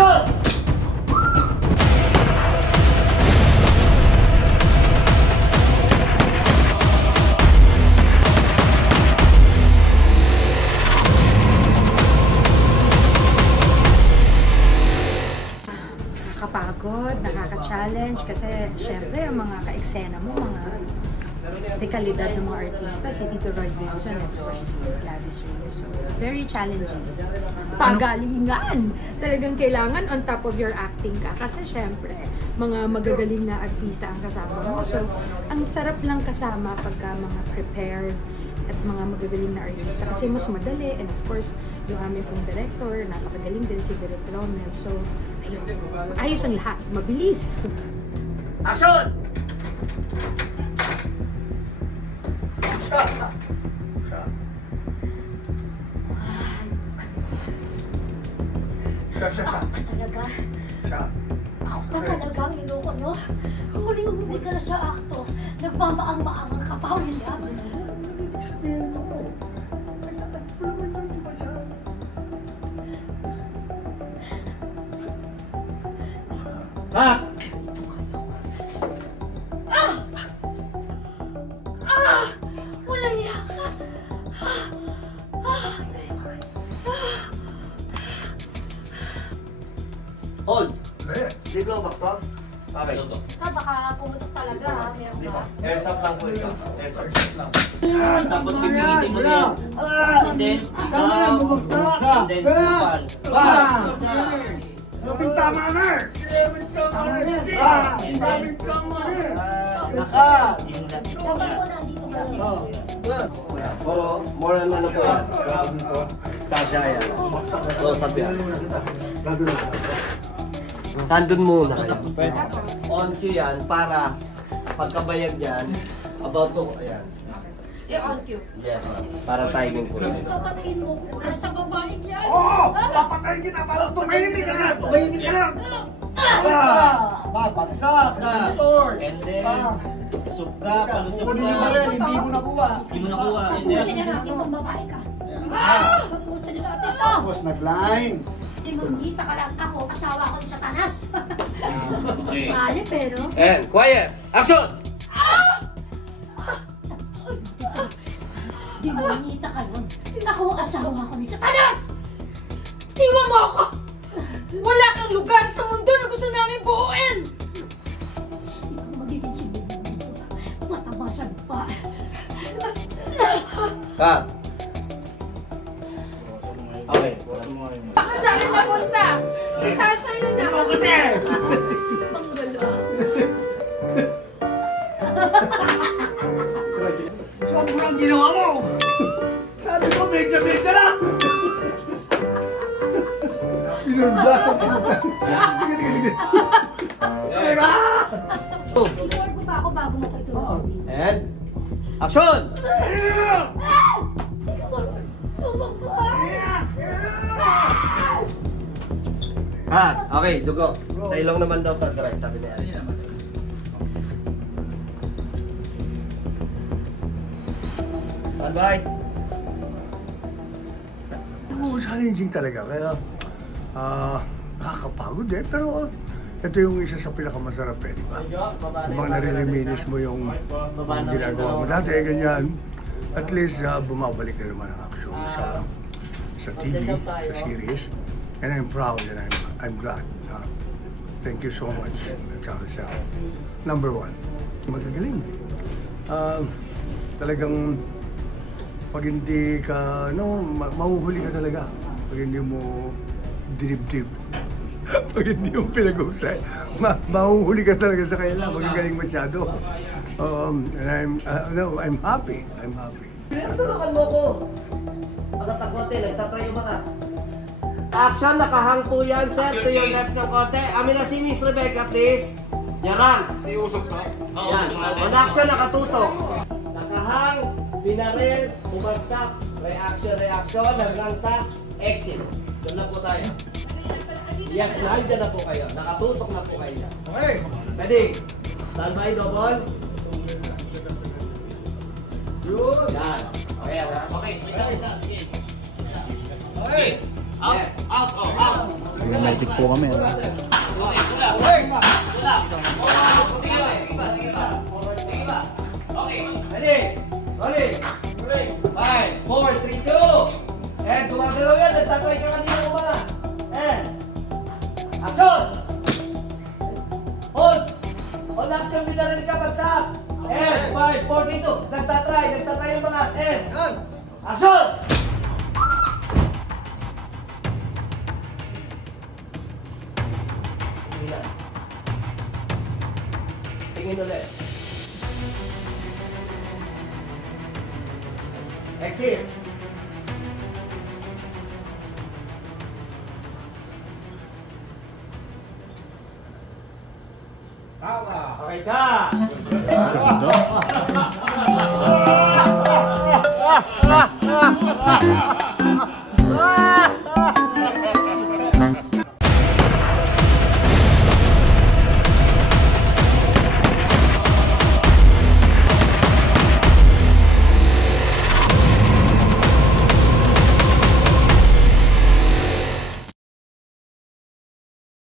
Action! Nakakapagod, nakaka-challenge kasi syempre ang mga ka-eksena mo, mga dekalidad ng mga artista, si Tito Roy Wilson, of course, si Gladys Reyes. So, very challenging. Pagalingan! Talagang kailangan on top of your acting ka. Kasi syempre, mga magagaling na artista ang kasama mo. So, ang sarap lang kasama pagka mga prepared at mga magagaling na artista. Kasi mas madali. And of course, yung aming pong director, napakagaling din si Direk Romel. So, ayun, ayos ang lahat. Mabilis! Action! Talaga? Ako pa talaga ang niloko nyo? Huling-huli ka na sa akto. Nagmamaang-maangang ka pa, William. Sabihin ko. Ay, naman yun, di ba siya? Ha? Walang iya ka. Hold! Eh, Di blow back to? Okay. Baka pumutok talaga, ha? Meron Di ba? ba? Airsoft lang po ikaw. Airsoft lang. Tapos pipilitin mo din. And then, ikaw. And then, supal. Bang! Sabing tama na! Sabing tama na! And then, Naka! Dapat po nandito kayo. Pero, more on ano po yan? Sasha yan. Close-up yan. Nandun muna kayo. On cue yan para pagkabayag yan, about to, ayan. On cue. Yes, ma'am. Para timing po rin. Papatayin mo ko para sa babaeng yan. Oo! Papatayin kita para tumahimik ka na! Tumahimik ka lang! Babagsak sa sword! and then, sup ka, palusok Kunin mo rin, ka. hindi mo nakuha. Hindi mo nakuha. And then, Tapusin na natin itong babae ka. Tapusin na natin ito. Tapos nag-line. Dimungita ka lang ako, asawa ko ni Satanas. okay. Mali pero. And, quiet! Action! Dimungita ka lang. Ako, asawa ko ni Satanas. Tiwa mo ako! Wala kang lugar sa mundo na gusto namin buuin! Ikaw magiging sinubo nito. Matabasan pa. Cut! Okay. Baka dyan ka napunta! Si Sasha yun na! Ikaw kasi! Ang gala. Sobrang ginawa mo! Sabi ko, medya-medya lang! Pinurdas ang puta. Tigil. Teka! Inuwar mo ba ako bago mo ito? And, action! Cut! Okay, dugo. Sa ilong naman daw direct, sabi niya. Stand by. Oo, challenging talaga. Kaya, nakakapagod eh. Pero, ito yung isa sa pinakamasarap eh, di ba? Kung mga nare-reminis mo yung ginagawa mo dati, ganyan. At least, bumabalik na naman ang action sa TV, sa series. And I'm proud and I'm glad. Thank you so much, Channel 7. Number 1, magagaling. Talagang, pag hindi ka, mahuhuli ka talaga. Pag hindi mo dinib-dib. Pag hindi mo pinag-usay, mahuhuli ka talaga sa kanila. Magagaling masyado. And I'm happy. I'm happy. Pinagtulungan mo ko. Pagkatagote, nagtatrayo ba ka? Action, nakahang po yan, sir. To your left ng kote. Amin na si Miss Rebecca, please. Yarang. Si Usok ka? Yan. On action, nakatutok. Nakahang, binaril, bumagsak, reaction, hanggang sa exit. Doon na po tayo. Yes, nandiyan na po kayo. Nakatutok na po kayo. Okay. Ready? Stand by, double. Yan. Okay, Okay, sige. Okay. Out, Yes. out, oh, out. Medic po kami. Ready? Rolling! 5, 4, 3, 2! And gumagalaw yan, nagtatry ka kanina mo mga. And action! Hold! Hold action, binarin ka, bagsak! And 5, 4, 3, 2! Nagtatry yung mga. And action! Tingin ulit. Exit. Okay ka. Ganda.